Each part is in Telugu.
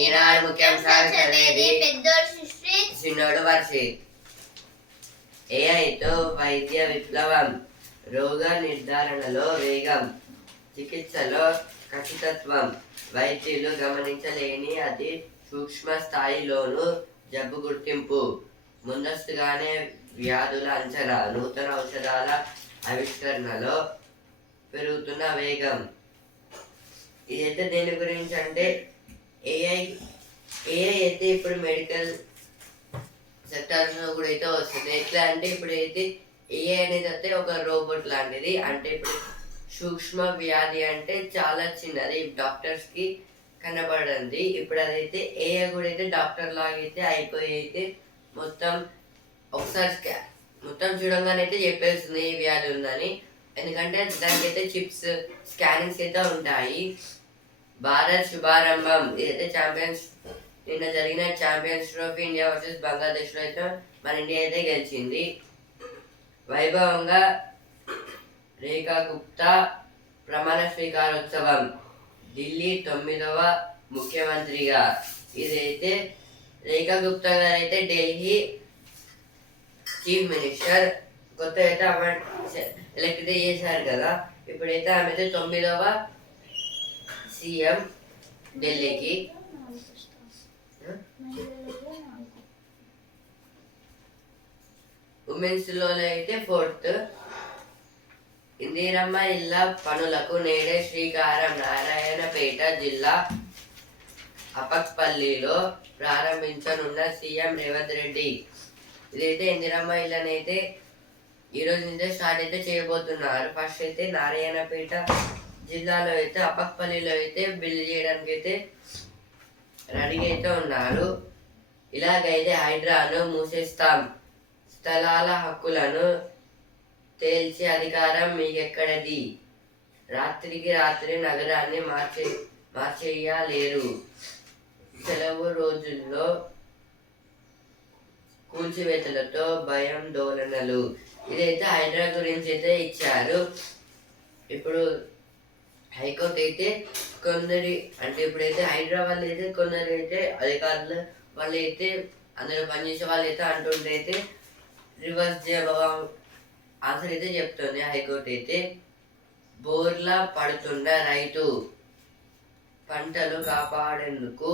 ఈనాడు ముఖ్యాంశాలు చదివేది? పెద్దోడు సుశ్రీత్ చిన్నోడు వర్షిత్ ఏఐతో వైద్య విప్లవం రోగ నిర్ధారణలో వేగం చికిత్సలో ఖచ్చితత్వం వైద్యులు గమనించలేని అతి సూక్ష్మ స్థాయిలోనూ జబ్బు గుర్తింపు ముందస్తుగానే వ్యాధుల అంచనా నూతన ఔషధాల ఆవిష్కరణలో పెరుగుతున్న వేగం. ఇదైతే దేని గురించి అంటే ఏఐ ఏఐ అయితే ఇప్పుడు మెడికల్ సెక్టార్స్లో కూడా అయితే వస్తుంది. ఎట్లా అంటే ఇప్పుడు అయితే ఏఐ అనేది అయితే ఒక రోబోట్ లాంటిది. అంటే ఇప్పుడు సూక్ష్మ వ్యాధి అంటే చాలా చిన్నది. డాక్టర్స్కి కనబడింది ఇప్పుడు అదైతే ఏఐ కూడా అయితే డాక్టర్ లాగా అయితే అయిపోయి అయితే మొత్తం ఒకసారి స్కా మొత్తం చూడంగానే అయితే చెప్పేస్తుంది ఏ వ్యాధి ఉందని. ఎందుకంటే దానికైతే చిప్స్ స్కానింగ్స్ అయితే ఉంటాయి. భారత్ శుభారంభం. ఇదైతే ఛాంపియన్స్ నిన్న జరిగిన ఛాంపియన్స్ ట్రోఫీ ఇండియా వర్సెస్ బంగ్లాదేశ్లో అయితే మన ఇండియా అయితే గెలిచింది. వైభవంగా రేఖా గుప్తా ప్రమాణ స్వీకారోత్సవం. ఢిల్లీ తొమ్మిదవ ముఖ్యమంత్రిగా. ఇదైతే రేఖా గుప్తా గారు అయితే ఢిల్లీ చీఫ్ మినిస్టర్. కొత్త అయితే ఆమె ఎలక్ట్ చేశారు కదా. ఇప్పుడైతే ఆమె అయితే తొమ్మిదవ సీఎం ఢిల్లీకి. ఉమెన్స్లో అయితే ఫోర్త్. ఇందిరమ్మ ఇళ్ళ పనులకు నేడే శ్రీకారం. నారాయణపేట జిల్లా అపక్పల్లిలో ప్రారంభించనున్న సీఎం రేవంత్ రెడ్డి. ఇదైతే ఇందిరమ్మ ఇళ్ళనైతే ఈ రోజు నుంచే స్టార్ట్ అయితే చేయబోతున్నారు. ఫస్ట్ అయితే నారాయణపేట జిల్లాలో అయితే అపక్పల్లిలో అయితే బిల్లు చేయడానికి అయితే రెడీ అయితే ఉన్నారు. ఇలాగైతే హైడ్రాను మూసేస్తాం. స్థలాల హక్కులను తేల్చే అధికారం మీకెక్కడది? రాత్రికి రాత్రి నగరాన్ని మార్చే మార్చేయలేరు సెలవు రోజుల్లో కూల్చివేతలతో భయం దోలనలు ఇదైతే హైడ్రా గురించి అయితే ఇచ్చారు. ఇప్పుడు హైకోర్టు అయితే కొందరి అంటే ఇప్పుడైతే హైదరాబాద్ అయితే కొందరు అయితే అధికారులు వాళ్ళు అయితే అందరూ పనిచేసే వాళ్ళు అయితే అంటుంటే అయితే రివర్స్ జవాబు ఆన్సర్ అయితే చెప్తుంది హైకోర్టు అయితే. బోర్లా పడుతున్న రైతు పంటలు కాపాడేందుకు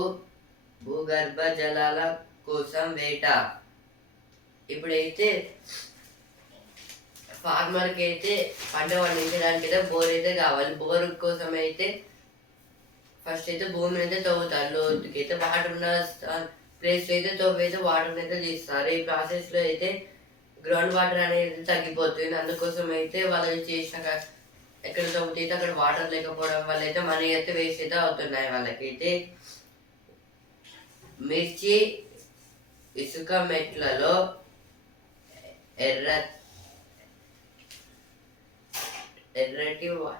భూగర్భ జలాల కోసం వేట. ఇప్పుడైతే ఫార్మర్కి అయితే పంట పండించడానికి అయితే బోర్ అయితే కావాలి. బోర్ కోసం అయితే ఫస్ట్ అయితే భూమిని అయితే తవ్వుతారు. లోతుకి అయితే వాటర్ ఉన్న ప్లేస్ అయితే తవ్వి అయితే వాటర్ అయితే తీస్తారు. ఈ ప్రాసెస్లో అయితే గ్రౌండ్ వాటర్ అనేది తగ్గిపోతుంది. అందుకోసం అయితే వాళ్ళు చేసిన ఎక్కడ తవ్వుతే అయితే అక్కడ వాటర్ లేకపోవడం వల్ల అయితే మనీ అయితే వేస్ట్ అయితే అవుతున్నాయి వాళ్ళకైతే. మిర్చి ఇసుక మెట్లలో ఎర్ర ఎర్రటి వా-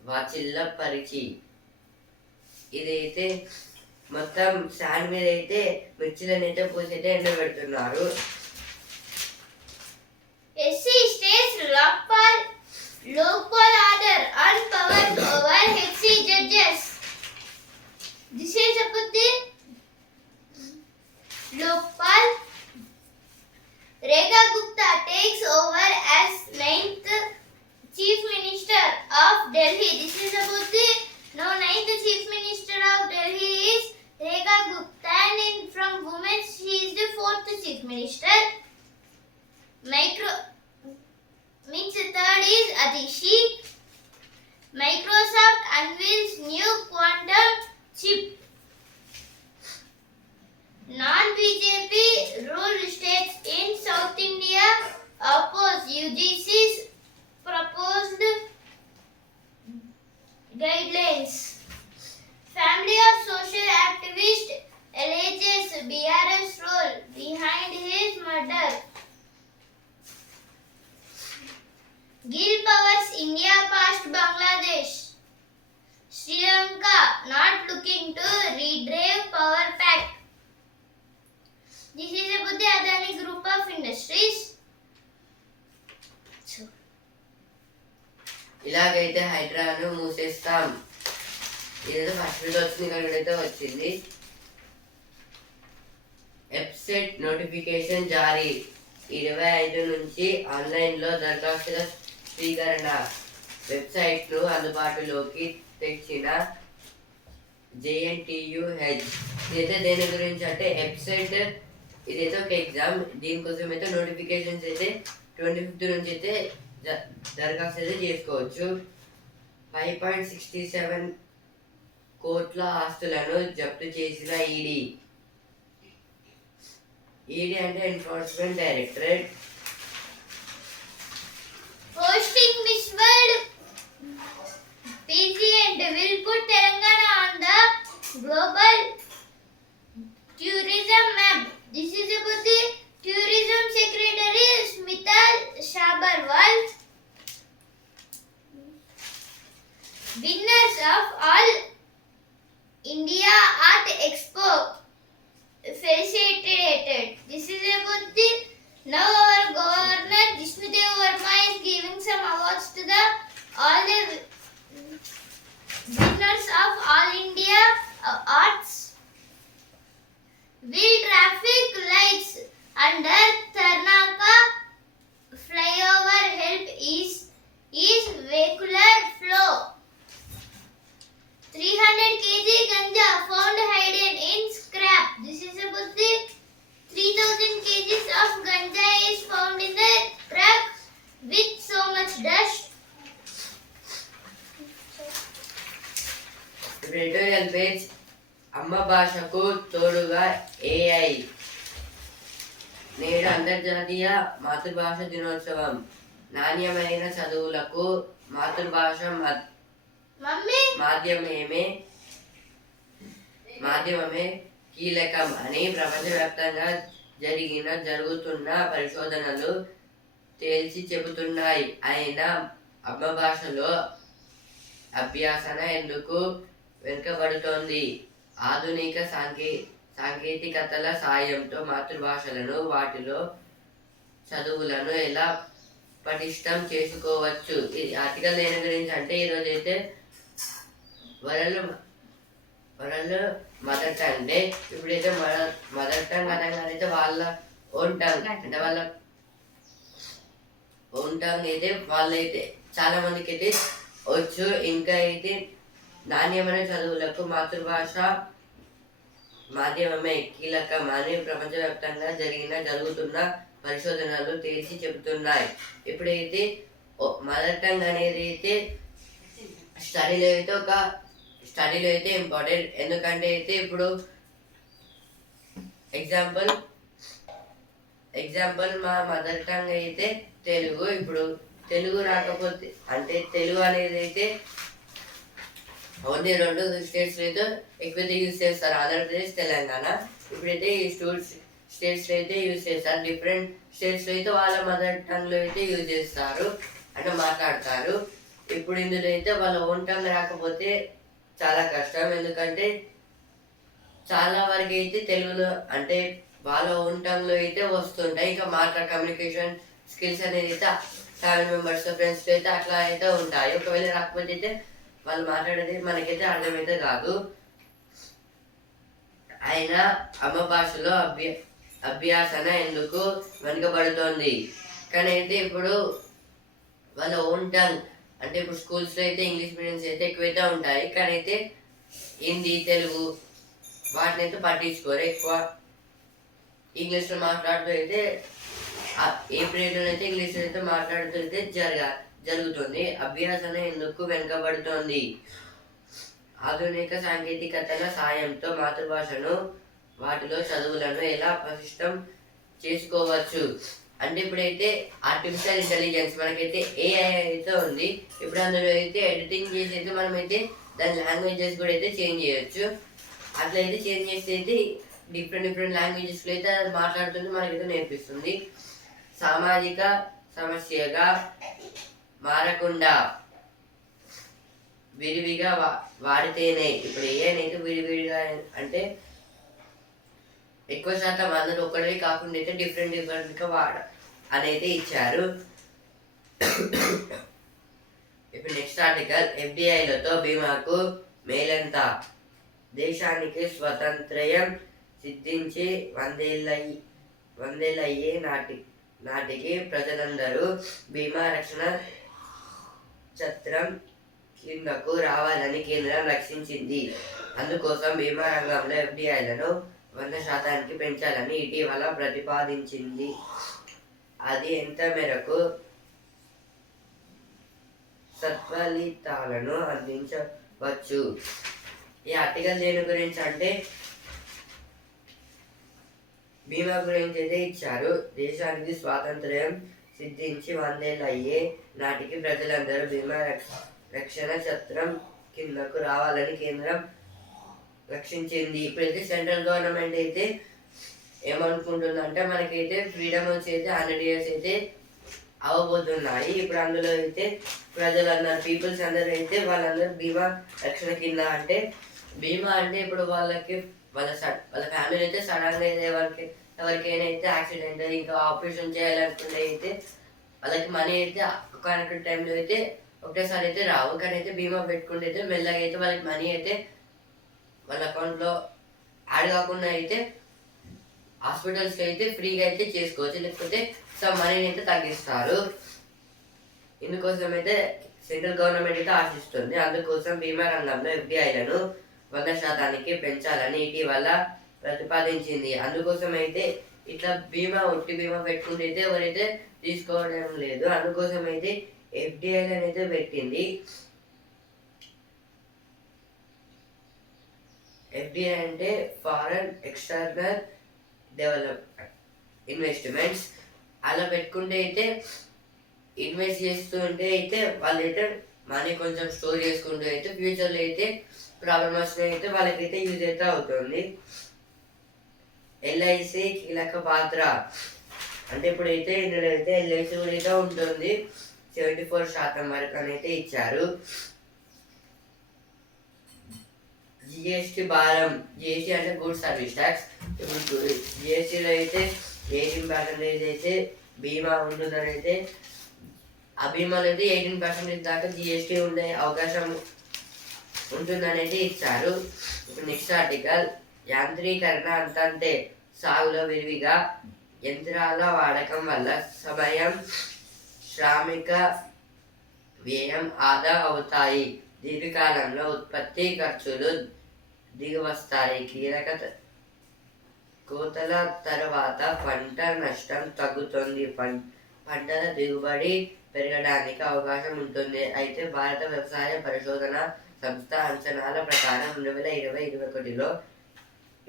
వాచిల్ల పరిచి ఇదైతే మొత్తం శాండ్ మీద అయితే మిర్చిలను అయితే పోసి అయితే ఎండబెడుతున్నారు SC states Lokpal, Lokpal order on power over HC judges. This is about the Lokpal. Rekha Gupta takes over as ninth chief minister of Delhi. This is about the now ninth chief minister of Delhi is Rekha Gupta and in, from women she is the fourth chief minister. Micro means the third is Adishi. Microsoft unveils new quantum chip. Non-BJP rule states in South India oppose UGC's లోకి తెచ్చిన జేఎన్టీయుహెచ్ ఇదైతే దేని గురించి అంటే వెబ్సైట్ ఇదైతే ఒక ఎగ్జామ్. దీనికోసం అయితే నోటిఫికేషన్స్ అయితే ట్వంటీ ఫిఫ్త్ నుంచి అయితే దరఖాస్తు అయితే చేసుకోవచ్చు. ఫైవ్ పాయింట్ సిక్స్టీ సెవెన్ కోట్ల ఆస్తులను జప్తు చేసిన ఈడీ. ఈడీ అంటే enforcement directorate posting miss world PG and will put Telangana on the global tourism map. This is about the tourism secretary Smita Shabarwal. Winners of all India Art Expo facilitated. This is about the now our governor Jishnudev Verma is giving some awards to the all the winners of All India uh, Arts. Will traffic lights under Tarnaka flyover help is is vehicular flow. 300 kg ganja found hidden in scrap. This is about the 3000 kgs of ganja is found in the truck with so much dust. Editorial page అమ్మ భాషకు తోడుగా ఏఐ నేడు అంతర్జాతీయ మాతృభాష దినోత్సవం. నాణ్యమైన చదువులకు మాతృభాష మాధ్యమేమే మాధ్యమమే కీలకం అని ప్రపంచవ్యాప్తంగా జరిగిన జరుగుతున్న పరిశోధనలు తేల్చి చెబుతున్నాయి. అయినా అమ్మ భాషలో అభ్యాసన ఎందుకు వెనుకబడుతోంది. ఆధునిక సాంకే సాంకేతికతల సాయంతో మాతృభాషలను వాటిలో చదువులను ఎలా పటిష్టం చేసుకోవచ్చు? ఈ ఆర్టికల్ దేని గురించి అంటే ఈరోజు అయితే వరల్డ్ వరల్డ్ మదర్ టంగ్ అంటే ఇప్పుడైతే మదర్ మదర్ టంగ్ అనగానైతే వాళ్ళ ఓన్ టంగ్. అంటే వాళ్ళ ఓన్ టంగ్ అయితే వాళ్ళైతే చాలా మందికి అయితే వచ్చు. ఇంకా అయితే నాణ్యమైన చదువులకు మాతృభాష మాధ్యమమే. కీలక మరియు ప్రపంచవ్యాప్తంగా జరిగిన జరుగుతున్న పరిశోధనలు తేల్చి చెబుతున్నాయి. ఇప్పుడైతే మదర్ టంగ్ అనేది అయితే స్టడీలో అయితే ఒక స్టడీలో అయితే ఇంపార్టెంట్. ఎందుకంటే అయితే ఇప్పుడు ఎగ్జాంపుల్ ఎగ్జాంపుల్ మా మదర్ టంగ్ అయితే తెలుగు. ఇప్పుడు తెలుగు రాకపోతే అంటే తెలుగు అనేది అయితే ఓన్లీ రెండు స్టేట్స్ అయితే ఎక్కువైతే యూజ్ చేస్తారు. ఆంధ్రప్రదేశ్ తెలంగాణ. ఇప్పుడైతే ఈ స్టూల్స్ స్టేట్స్ అయితే యూజ్ చేస్తారు. డిఫరెంట్ స్టేట్స్ అయితే వాళ్ళ మదర్ టంగ్లో అయితే యూజ్ చేస్తారు అంటే మాట్లాడతారు. ఇప్పుడు ఇందులో అయితే వాళ్ళ ఓన్ టంగ్ రాకపోతే చాలా కష్టం. ఎందుకంటే చాలా వరకు అయితే తెలుగులో అంటే వాళ్ళ ఓన్ టంగ్లో అయితే వస్తుంటాయి. ఇంకా మాట్లాడ కమ్యూనికేషన్ స్కిల్స్ అనేది అయితే ఫ్యామిలీ మెంబర్స్ ఫ్రెండ్స్ అయితే అట్లా అయితే ఉంటాయి. ఒకవేళ రాకపోతే అయితే వాళ్ళు మాట్లాడేది మనకైతే అర్థమైతే కాదు. అయినా అమ్మ భాషలో అభ్య అభ్యాసన ఎందుకు వెనుకబడుతోంది? కానీ అయితే ఇప్పుడు వాళ్ళ ఓన్ టంగ్ అంటే ఇప్పుడు స్కూల్స్లో అయితే ఇంగ్లీష్ మీడియంస్ అయితే ఎక్కువైతే ఉంటాయి. కానీ అయితే హిందీ తెలుగు వాటిని అయితే పట్టించుకోరు. ఎక్కువ ఇంగ్లీష్లో మాట్లాడుతూ అయితే ఏ పీరియడ్లో అయితే ఇంగ్లీష్లో అయితే మాట్లాడుతుంటే జరగాలి. జరుగుతుంది. అభ్యాసన ఎందుకు వెనుకబడుతోంది? ఆధునిక సాంకేతికతల సాయంతో మాతృభాషను వాటిలో చదువులను ఎలా ప్రతిష్టం చేసుకోవచ్చు? అంటే ఇప్పుడైతే ఆర్టిఫిషియల్ ఇంటెలిజెన్స్ మనకైతే ఏఐ అయితే ఉంది. ఇప్పుడు అందులో అయితే ఎడిటింగ్ చేసి అయితే మనమైతే దాని లాంగ్వేజెస్ కూడా అయితే చేంజ్ చేయొచ్చు. అట్లా అయితే చేంజ్ చేస్తే అయితే డిఫరెంట్ డిఫరెంట్ లాంగ్వేజెస్లో అయితే అది మాట్లాడుతుంది మనకైతే నేర్పిస్తుంది. సామాజిక సమస్యగా మారకుండా విరివిగా వా వాడితేనే. ఇప్పుడు ఏనైతే విడివిడిగా అంటే ఎక్కువ శాతం అందరూ ఒకటే కాకుండా అయితే డిఫరెంట్ డిఫరెంట్గా వాడ అనేది ఇచ్చారు. ఇప్పుడు నెక్స్ట్ ఆర్టికల్ ఎఫ్డిఐలతో బీమాకు మేలంతా. దేశానికి స్వతంత్రయం సిద్ధించి వందేళ్ళయి వందేళ్ళయ్యే నాటి నాటికి ప్రజలందరూ బీమా రక్షణ నక్షత్రం కిందకు రావాలని కేంద్రం రక్షించింది. అందుకోసం బీమా రంగంలో ఎఫ్డిఐలను వంద శాతానికి పెంచాలని ఇటీవల ప్రతిపాదించింది. అది ఎంత మేరకు? సత్ఫలితాలను అందించవచ్చు. ఈ ఆర్టికల్ దేని గురించి అంటే బీమా గురించి అయితే ఇచ్చారు. దేశానికి స్వాతంత్ర్యం సిద్ధించి వందేళ్ళు అయ్యే నాటికి ప్రజలందరూ బీమా రక్ష- రక్షణ చట్రం కిందకు రావాలని కేంద్రం రక్షించింది. ఇప్పుడైతే సెంట్రల్ గవర్నమెంట్ అయితే ఏమనుకుంటుందంటే మనకైతే ఫ్రీడమ్ వచ్చి అయితే హండ్రెడ్ ఇయర్స్ అయితే అవ్వబోతున్నాయి ఇప్పుడు అందులో అయితే ప్రజలందరూ పీపుల్స్ అందరూ అయితే వాళ్ళందరూ బీమా రక్షణ కింద అంటే బీమా అంటే ఇప్పుడు వాళ్ళకి వాళ్ళ వాళ్ళ ఫ్యామిలీ అయితే సడన్గా గా వాళ్ళకి ఎవరికైనా అయితే యాక్సిడెంట్ ఇంకా ఆపరేషన్ చేయాలనుకుంటే అయితే వాళ్ళకి మనీ అయితే ఒకనొక టైంలో అయితే ఒకేసారి అయితే రావు. కానీ అయితే బీమా పెట్టుకుంటే అయితే మెల్లగా అయితే వాళ్ళకి మనీ అయితే వాళ్ళ అకౌంట్లో యాడ్ కాకుండా అయితే హాస్పిటల్స్కి అయితే ఫ్రీగా అయితే చేసుకోవచ్చు. లేకపోతే సమ్ మనీని అయితే తగ్గిస్తారు. ఇందుకోసం అయితే సెంట్రల్ గవర్నమెంట్ అయితే ఆశిస్తుంది. అందుకోసం బీమా రంగంలో ఎఫ్డిఐలను వంద శాతానికి పెంచాలని ఇటీవల ప్రతిపాదించింది. అందుకోసం అయితే ఇట్లా బీమా ఒట్టి బీమా పెట్టుకుంటే అయితే ఎవరైతే తీసుకోవడం లేదు అందుకోసం అయితే ఎఫ్డిఐలను అయితే పెట్టింది. ఎఫ్డిఐ అంటే ఫారెన్ ఎక్స్టర్నల్ డెవలప్మెంట్ ఇన్వెస్ట్మెంట్స్. అలా పెట్టుకుంటే అయితే ఇన్వెస్ట్ చేస్తూ ఉంటే అయితే వాళ్ళైతే మనీ కొంచెం స్టోర్ చేసుకుంటూ అయితే ఫ్యూచర్లో అయితే ప్రాబ్లమ్ వస్తే అయితే వాళ్ళకైతే యూజ్ అయితే అవుతుంది. ఎల్ఐసి కీలక పాత్ర. అంటే ఇప్పుడైతే ఇందులో అయితే ఎల్ఐసి కూడా అయితే ఉంటుంది. సెవెంటీ ఫోర్ శాతం వరకు అని అయితే ఇచ్చారు. జిఎస్టి భారం జిఎస్టి అంటే గుడ్ సర్వీస్ ట్యాక్స్. ఇప్పుడు జిఎస్టిలో అయితే ఎయిటీన్ పర్సెంటేజ్ అయితే బీమా ఉంటుందని అయితే ఆ బీమాలో అయితే ఎయిటీన్ పర్సెంటేజ్ దాకా జిఎస్టీ ఉండే అవకాశం ఉంటుందని అయితే ఇచ్చారు. ఇప్పుడు నెక్స్ట్ ఆర్టికల్. యాంత్రీకరణ అంతంతే సాగులో విరివిగా యంత్రాల వాడకం వల్ల సమయం శ్రామిక వ్యయం ఆదా అవుతాయి. దీర్ఘకాలంలో ఉత్పత్తి ఖర్చులు దిగివస్తాయి. కీలక కోతల తర్వాత పంట నష్టం తగ్గుతుంది. పం- పంటల దిగుబడి పెరగడానికి అవకాశం ఉంటుంది. అయితే భారత వ్యవసాయ పరిశోధన సంస్థ అంచనాల ప్రకారం రెండు వేల ఇరవై ఇరవై ఒకటిలో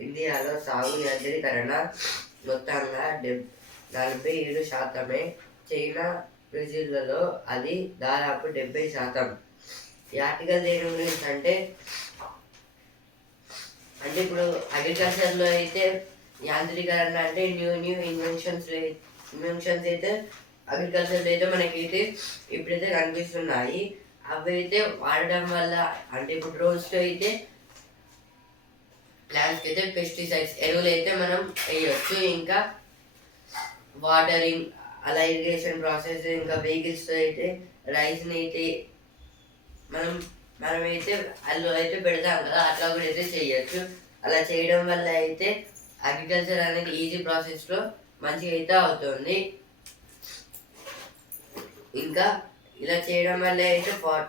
ఇండియాలో సాగు యాంత్రీకరణ మొత్తంగా డెబ్ నలభై ఏడు శాతమే. చైనా బ్రెజిల్లలో అది దాదాపు డెబ్బై శాతం. ఈ ఆర్టికల్ దేని గురించి అంటే అంటే ఇప్పుడు అగ్రికల్చర్లో అయితే యాంత్రీకరణ అంటే న్యూ న్యూ ఇన్వెన్షన్స్ ఇన్వెన్షన్స్ అయితే అగ్రికల్చర్లో అయితే మనకైతే ఇప్పుడైతే కనిపిస్తున్నాయి. అవి అయితే వాడడం వల్ల అంటే ఇప్పుడు రోజుతో అయితే ప్లాంట్స్కి అయితే పెస్టిసైడ్స్ ఎరువులు అయితే మనం వేయొచ్చు. ఇంకా వాటరింగ్ అలా ఇరిగేషన్ ప్రాసెస్ ఇంకా వెహికల్స్తో అయితే రైస్ని అయితే మనం మనమైతే అందులో అయితే పెడతాం కదా అట్లా కూడా అయితే చేయొచ్చు. అలా చేయడం వల్ల అయితే అగ్రికల్చర్ అనేది ఈజీ ప్రాసెస్లో మంచిగా అయితే అవుతుంది. ఇంకా ఇలా చేయడం వల్ల అయితే for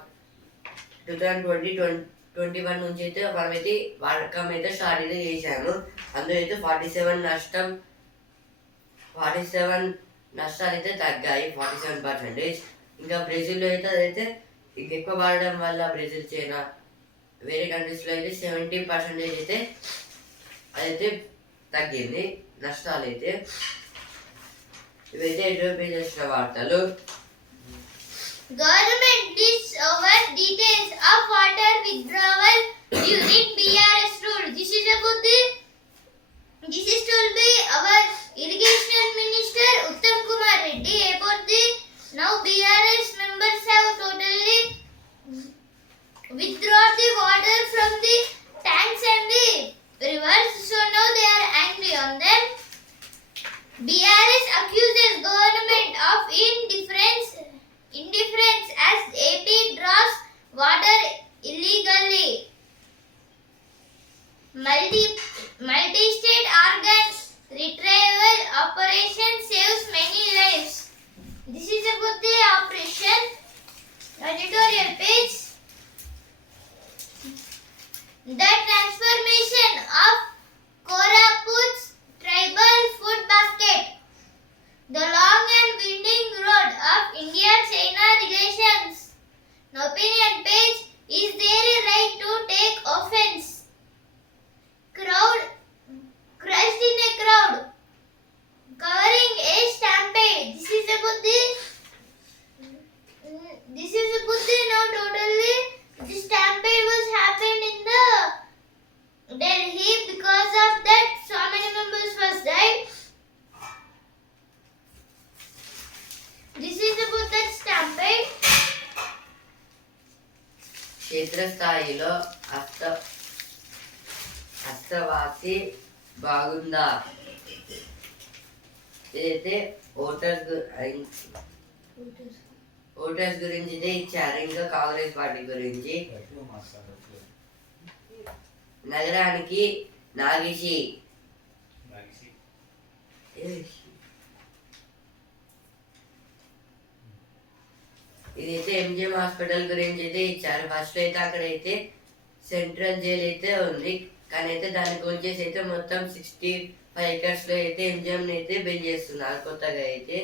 two thousand twenty twenty twenty one నుంచి అయితే మనమైతే వాడకం అయితే స్టార్ట్ అయితే చేశాము అందులో అయితే ఫార్టీ సెవెన్ నష్టం ఫార్టీ సెవెన్ నష్టాలు అయితే తగ్గాయి ఫార్టీ సెవెన్ పర్సెంటేజ్. ఇంకా బ్రెజిల్లో అయితే అదైతే ఇంకెక్కువ వాడడం వల్ల బ్రెజిల్ చైనా వేరే కంట్రీస్లో అయితే సెవెంటీ పర్సెంటేజ్ అయితే అదైతే తగ్గింది నష్టాలు అయితే. ఇవైతే ఎటువంటి చేసిన వార్తలు. Government lists over details of water withdrawal during BRS rule. This is about the this is told by our irrigation minister Uttam Kumar Reddy about the now BRS members have totally withdrawn the water from the tanks and the rivers so now they are angry on them. BRS accuses government క్షేత్రస్థాయిలో అస్త అస్తవాసి బాగుందా? ఇదైతే ఓటర్స్ ఓటర్స్ గురించి అయితే ఇచ్చారు. ఇంకా కాంగ్రెస్ పార్టీ గురించి. నగరానికి నాగిషి ఇదైతే ఎంజిఎం హాస్పిటల్ గురించి అయితే ఇచ్చారు. ఫస్ట్ అయితే అక్కడైతే సెంట్రల్ జైల్ అయితే ఉంది. కానీ అయితే దాని గురించి అయితే మొత్తం సిక్స్టీ ఫైవ్ ఎకర్స్లో అయితే ఎంజిఎం అయితే బిల్ చేస్తున్నారు కొత్తగా అయితే.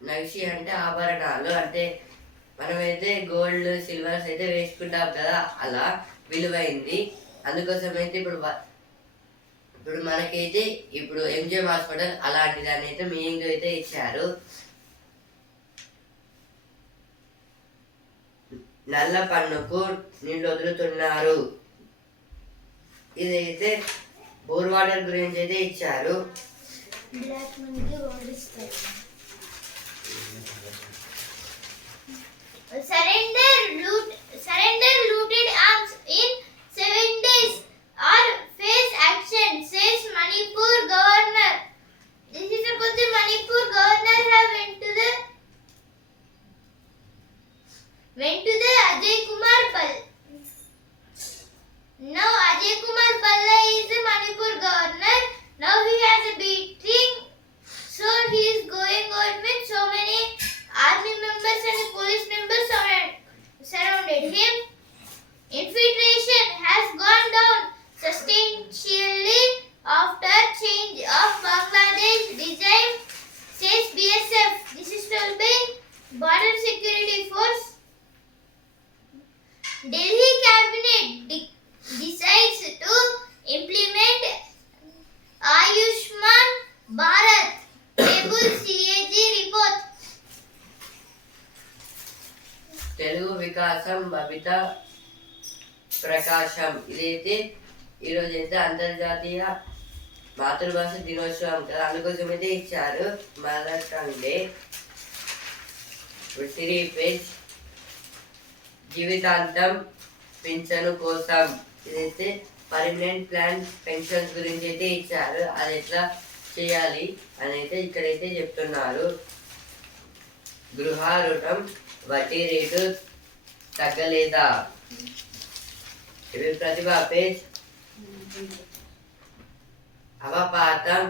నగిషి అంటే ఆభరణాలు. అంటే మనమైతే గోల్డ్ సిల్వర్స్ అయితే వేసుకుంటాం కదా. అలా విలువైంది. అందుకోసం అయితే ఇప్పుడు ఇప్పుడు మనకైతే ఇప్పుడు ఎంజిఎం హాస్పిటల్ అలాంటి దాన్ని అయితే మెయిన్గా అయితే ఇచ్చారు. నల్ల పన్నుకు నీళ్ళు వదులుతున్నారు ఇదైతే బోర్ వాటర్ గురించి అయితే ఇచ్చారు. బ్లాక్ మనకి surrender loot surrender looted arms in seven days. Or face action says Manipur governor. This is about the Manipur governor have went to the வென்றது அஜய்குமார் பல். అందుకోసం అయితే ఇచ్చారు మదర్ పేజ్ జీవితాంతం పింఛను కోసం. ఇదైతే పర్మనెంట్ ప్లాన్ పెన్షన్స్ గురించి అయితే ఇచ్చారు. అది ఎట్లా చేయాలి అని అయితే ఇక్కడైతే చెప్తున్నారు. గృహ రుణం వడ్డీ రేటు తగ్గలేదా? ఇవి ప్రతిభ పేజ్? అవపాతం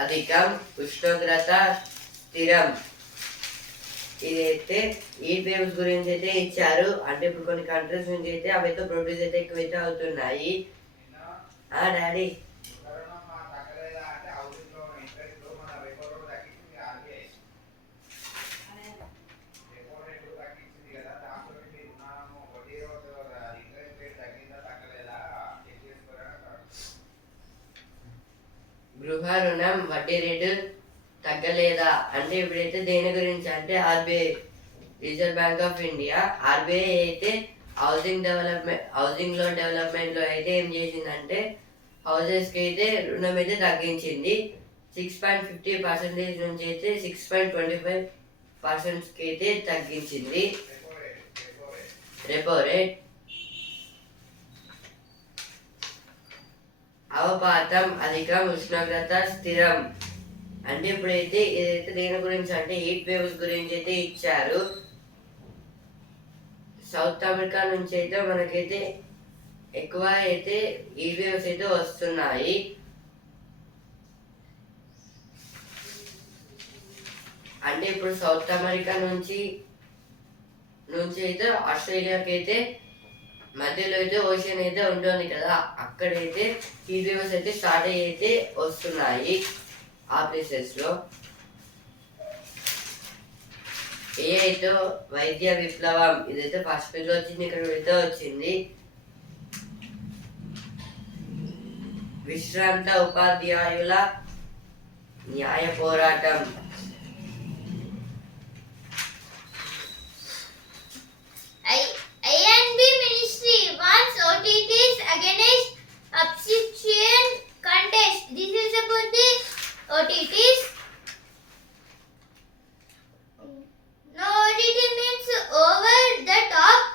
అధికం ఉష్ణోగ్రత స్థిరం ఇదైతే ఈ వేవ్స్ గురించి అయితే ఇచ్చారు. అంటే ఇప్పుడు కొన్ని కంట్రీస్ నుంచి అయితే అవైతే ప్రొడ్యూస్ అయితే ఎక్కువైతే అవుతున్నాయి. ఆ డాడీ? గృహ రుణం వడ్డీ రేటు తగ్గలేదా? అంటే ఇప్పుడైతే దేని గురించి? అంటే RBI reserve bank of India RBI అయితే హౌసింగ్ డెవలప్మెంట్ హౌసింగ్ లోన్ డెవలప్మెంట్లో అయితే ఏం చేసిందంటే హౌసెస్కి అయితే రుణం అయితే తగ్గించింది. సిక్స్ పాయింట్ ఫిఫ్టీ పర్సెంటేజ్ నుంచి అయితే సిక్స్ పాయింట్ ట్వంటీ ఫైవ్ పర్సెంట్స్కి అయితే తగ్గించింది. రెపో రేట్ అవపాతం అధికం ఉష్ణోగ్రత స్థిరం. అంటే ఇప్పుడైతే ఏదైతే దేని గురించి అంటే హీట్ వేవ్స్ గురించి అయితే ఇచ్చారు సౌత్ అమెరికా నుంచి అయితే మనకైతే ఎక్కువ అయితే ఈ వేవ్స్ అయితే వస్తున్నాయి. అంటే ఇప్పుడు సౌత్ అమెరికా నుంచి నుంచి అయితే ఆస్ట్రేలియాకి అయితే మధ్యలో అయితే ఓషన్ అయితే ఉంటుంది కదా. అక్కడైతే ఈ అయితే స్టార్ట్ అయితే వస్తున్నాయి. ఆ లో ఏ అయితే వైద్య విప్లవం ఇదైతే ఫస్ట్ పేజ్ వచ్చింది ఇక్కడ అయితే వచ్చింది. విశ్రాంత ఉపాధ్యాయుల న్యాయ పోరాటం. I- INB Ministry wants OTTs against obstetrician contest. This is about the OTTs. No OTT means over the top.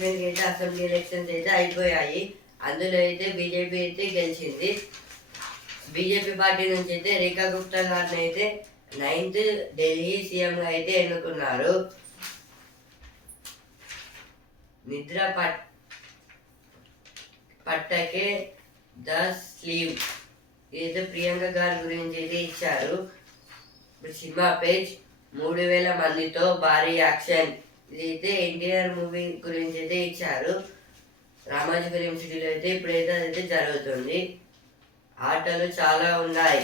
అయితే రీసెంట్ అయితే అసెంబ్లీ ఎలక్షన్స్ అయితే అయిపోయాయి. అందులో అయితే బీజేపీ అయితే గెలిచింది. బీజేపీ పార్టీ నుంచి అయితే రేఖా గుప్తా గారిని అయితే నైన్త్ ఢిల్లీ సీఎంగా అయితే ఎన్నుకున్నారు. నిద్ర పట్ పట్టకే ద స్లీవ్. ఇదైతే ప్రియాంక గారి గురించి అయితే ఇచ్చారు. ఇప్పుడు సినిమా పేజ్ మూడు వేల మందితో భారీ యాక్షన్. ఇదైతే ఎన్టీఆర్ మూవీ గురించి అయితే ఇచ్చారు. రామాజీ ఫిలిం సిటీలో అయితే ఇప్పుడైతే అదైతే జరుగుతుంది. ఆటలు చాలా ఉన్నాయి.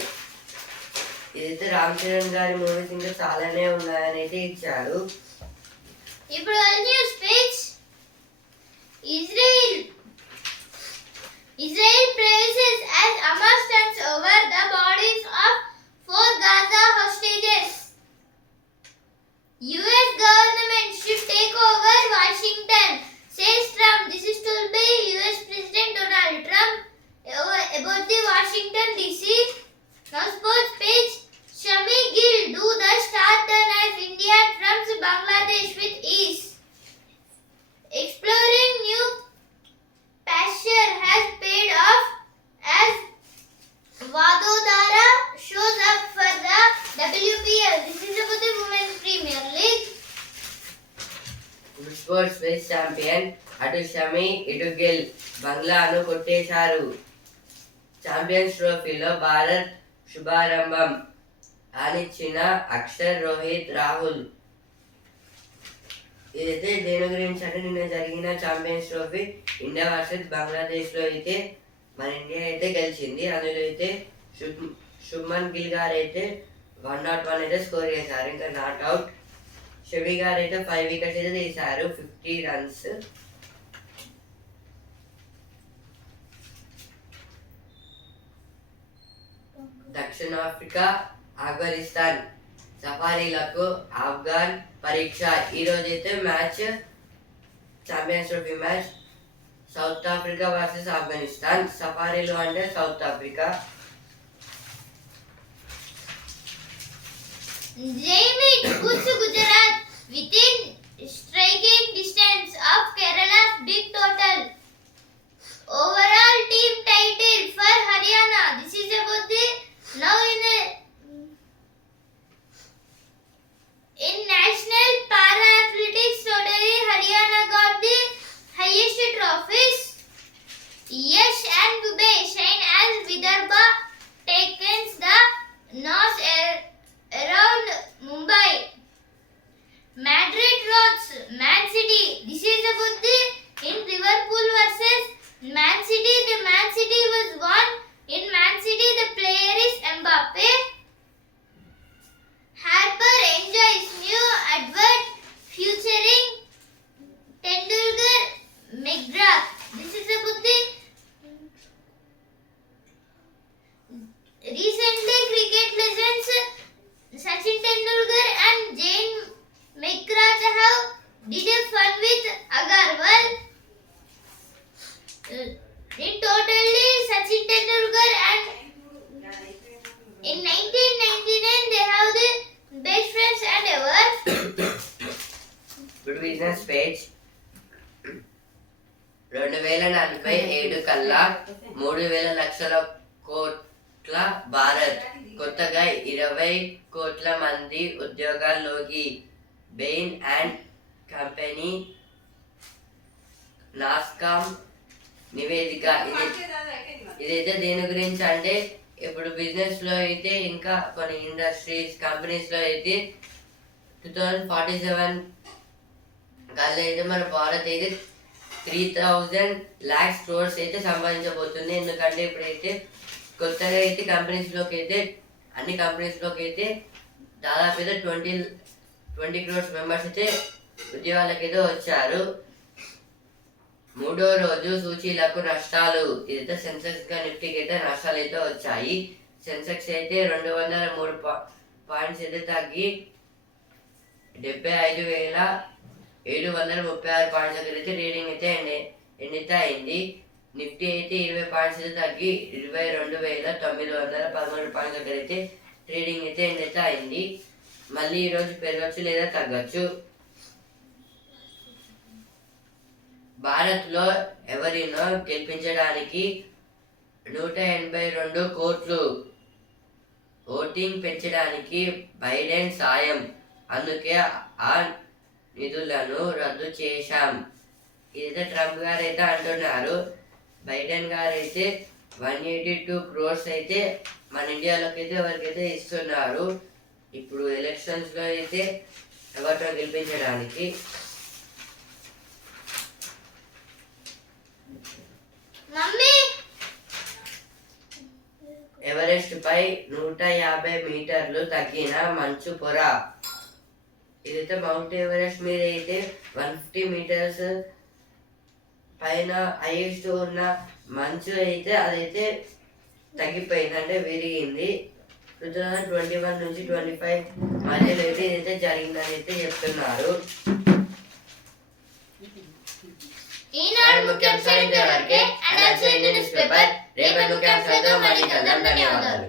ఇదైతే రామ్ చరణ్ గారి మూవీస్ ఇంకా చాలానే ఉన్నాయని అయితే ఇచ్చారు. ఇప్పుడు news page Israel. Praises praises as Hamas turns over the bodies of నిన్న ఛాంపియన్స్ ట్రోఫీ ఇండియా వర్సెస్ బంగ్లాదేశ్లో అయితే మన ఇండియా అయితే గెలిచింది. అందులో అయితే శుభ్ శుభ్మన్ గిల్ గారు అయితే వన్ నాట్ వన్ అయితే స్కోర్ చేశారు. ఇంకా నాట్ అవుట్ షమి గారు అయితే ఫైవ్ వికెట్స్ అయితే తీశారు. ఫిఫ్టీ రన్స్ దక్షిణాఫ్రికా ఆఫ్ఘనిస్తాన్. సఫారీలకు ఆఫ్ఘాన్ పరీక్ష. ఈ అయితే match championship match South Africa versus Afghanistan. Safari Luanda, South Africa. They meet Gujarat within striking distance of Kerala's big total. Overall team title for Haryana. This is about the now in a మూడు వేల లక్షల కోట్ల భారత్ కొత్తగా ఇరవై కోట్ల మంది ఉద్యోగాల్లోకి బెయిన్ అండ్ కంపెనీ నాస్కామ్ నివేదిక. ఇది ఇదైతే దేని గురించి అంటే ఇప్పుడు బిజినెస్లో అయితే ఇంకా కొన్ని ఇండస్ట్రీస్ కంపెనీస్లో అయితే టూ థౌజండ్ ఫార్టీ సెవెన్ కల్లా అయితే మన భారత్ అయితే త్రీ థౌజండ్ ల్యాక్స్ క్రోర్స్ అయితే సంపాదించబోతుంది. ఎందుకంటే ఇప్పుడైతే కొత్తగా అయితే కంపెనీస్లోకి అయితే అన్ని కంపెనీస్లోకి అయితే దాదాపు అయితే ట్వంటీ ట్వంటీ క్రోర్స్ మెంబర్స్ అయితే ఉద్యోగాలకైతే అయితే వచ్చారు. మూడో రోజు సూచీలకు నష్టాలు. ఇదైతే సెన్సెక్స్గా నిఫ్టీకి అయితే నష్టాలు అయితే వచ్చాయి. సెన్సెక్స్ అయితే రెండు వందల మూడు పాయింట్స్ అయితే తగ్గి డెబ్బై ఐదు వేల ఏడు వందల ముప్పై ఆరు పాయింట్ల దగ్గర రీడింగ్ అయితే ఎండి ఎండితే అయింది నిఫ్టీ అయితే ఇరవై పాయింట్స్ తగ్గి ఇరవై రెండు వేల తొమ్మిది వందల పదమూడు పాయింట్ల దగ్గర అయితే ట్రేడింగ్ అయితే ఎండితే అయింది మళ్ళీ ఈరోజు పెరగచ్చు లేదా తగ్గచ్చు? భారత్లో ఎవరినో గెలిపించడానికి నూట ఎనభై రెండు కోట్లు ఓటింగ్ పెంచడానికి బైడెన్ సాయం. అందుకే ఆ నిధులను రద్దు చేశాం. ఇదైతే ట్రంప్ గారు అయితే అంటున్నారు. బైడెన్ గారు అయితే వన్ ఎయిటీ టూ క్రోర్స్ అయితే మన ఇండియాలోకి అయితే ఎవరికైతే ఇస్తున్నారు ఇప్పుడు ఎలక్షన్స్లో అయితే ఎవరితో గెలిపించడానికి. ఎవరెస్ట్ పై నూట యాభై మీటర్లు తగ్గిన మంచు పొర. ఇదైతే మౌంట్ ఎవరెస్ట్ మీద అయితే వన్ ఫిఫ్టీ మీటర్స్ పైన హైయెస్ట్ ఉన్న మంచు అయితే అదైతే తగ్గిపోయింది అంటే విరిగింది. టూ థౌజండ్ ట్వంటీ వన్ నుంచి ట్వంటీ ఫైవ్ మధ్యలో అయితే ఇదైతే జరిగిందని అయితే చెప్తున్నారు. ముఖ్యాంశాలు ఇంతవరకే. News paper. రేపటి ముఖ్యాంశాలతో మళ్ళీ కలుద్దాం. ధన్యవాదాలు.